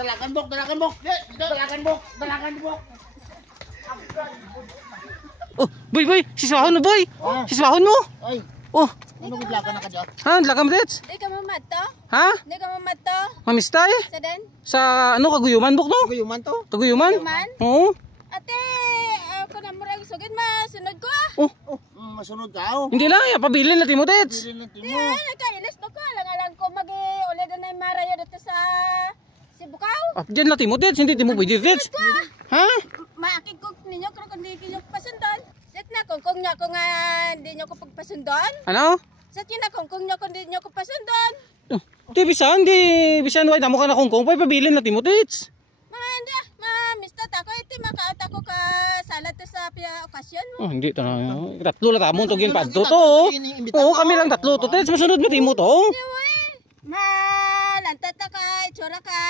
Dalakan bok, dalakan bok. Dalakan bok, dalakan bok. Oh, boy, siswahon mo boy. Ah. Siswahon mo. Ay, Oh, ano gidlakan na ka dyan? ha, lakam tets. Di ka mamato? Ha? Di ka mamato? Mamistay? Sa den? Sa ano kaguyuman bok no? Kuyuman to. Kaguyuman? Kaguyuman? Oo. Ate, ako na murag sugid masunod ko ah. Oh, Masunod ka oh. hindi lang ya pabilin natin mo tets. Bilin natin Di mo. ay, nagkailis to ko. Alang ko mag-uli na na marayo dito sa Sibukaw. Ah, diyan natin mo tets, hindi mo pwede tets. Ha? Maakig ko ninyo kung hindi kinyo pasundon. Set na kung niya ko nga hindi nyo ko pagpasundon. Ano? Set yun na kung niyo kung hindi nyo ko pasundon. Di bisan why damo ka na kungkong pa pabilin natin mo tets. Hindi mista tako iti makaot ako ka salad to sa pia okasyon mo. Oh, hindi to na. Tatlo la tamon to gin padto to. Oo, kami lang tatlo to tets, masunod mo timo to. Lantat ka itsura ka.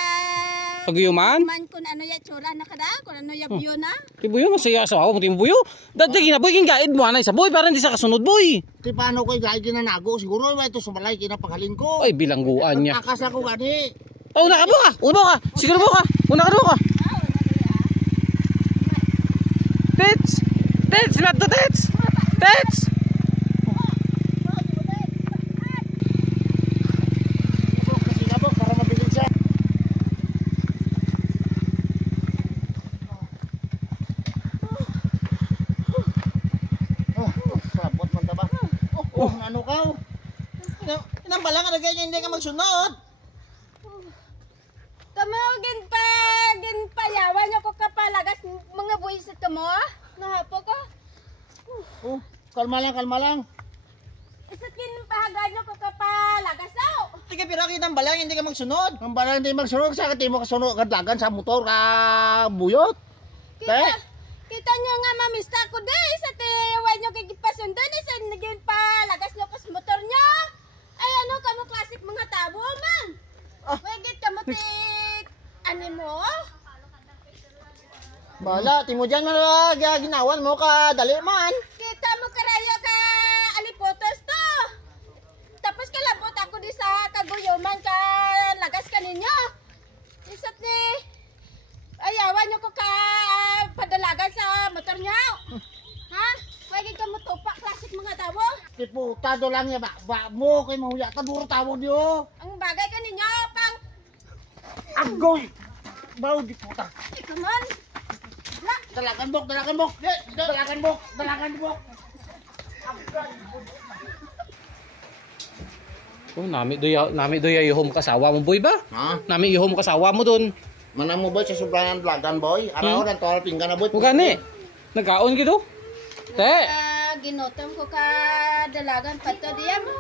Kaguyuman? Man kung ano ya itsura na kada, kung ano ya view na. Ti buyo masaya sa ako mo timo buyo. Dati ginaboy king gaid mo anay sa boy para hindi sa kasunod boy. Ti paano ko gay ginanago siguro ba ito sumalay kinapaghalin ko. Ay bilangguan niya. Akas ako gani. Oh, una ka mo ka. Una ka. Siguro mo ka. Una ka ka. Tets. Tets, not to tets. Tets. Kasi na bok para mabilis siya. Sabot man ta ba? Ano ka? Inambala ka na ganyan hindi ka magsunod. Kamagin pa yawan nyo ko kapalagas mga buwisit ka mo. Nahapo ko. Oh, kalma lang. Isat kin pahagad nyo ko kapalagas daw. Tiga pira kita ambalang hindi ka magsunod. Ang balang hindi magsunod sa kati mo kasunod kadlagan sa motor ka buyot. Kita nyo nga mamista ko de. Isat iwan nyo kikipasundon. Isat naging palagas nyo pas motor nyo. Ay ano kamo klasik mga tabo man. Wagit kamo ti animo. Bala, timo dyan na ginawan mo ka dali man. Kita mo karaya ka alipotos to. Tapos kalabot ako di sa kaguyuman ka lagas ka ninyo. Isat ni ayawan nyo ko ka padalagan sa motor nyo. Ha? Wagit ka mo tupak klasik mga tabo. Tiputado lang ya ba mo kay mahuya ta duro tawo dio. Ang bagay ka ninyo pang Agoy. Bau di puta. come on. Dalakan bok. Dalakan bok. Oh, nami doy yuhom kasawa mo boy ba? Ha? Nami yuhom kasawa mo dun. Mana mo ba sa sobrang blagan boy? Araw dan tol pinggan na boy. Mugani. Nagkaon gitu. Te. Ginotom ko ka dalagan pato diya mo.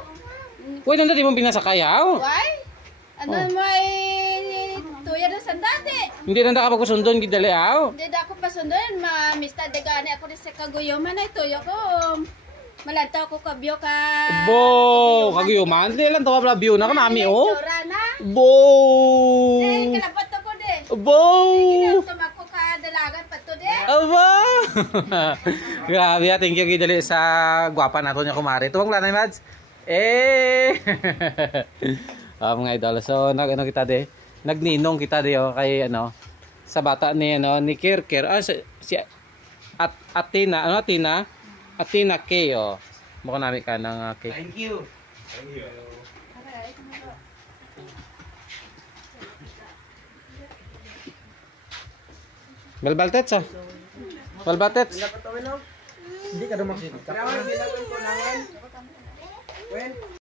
Why nanda di mo pinasakay ha? Why? Ano may tuya na sandate? Hindi nanda ka pagkusundon gidali ha? Hindi na ako pasundon, mista degani ako sa kaguyuman na ito. Ako, malantaw ko kabyo ka. Bo, kaguyuman. Di lang tawa view na ka nami oh. Tsura na. Bo. Eh, kalabat ako de. Bo. Ginotom ako ka dalagan pato de. Aba. Grabe ha, thank you gidali sa gwapa nato niya kumari. Tuwang lanay mads. Mga idol. So ano kita de. Nagninong kita de oh, kay ano sa bata ni ni Kirkir. Si Atina Kay oh. Mukha namin ka ng cake. Thank you. Balbaltets ah. Balbaltets. Hindi ka dumaksik.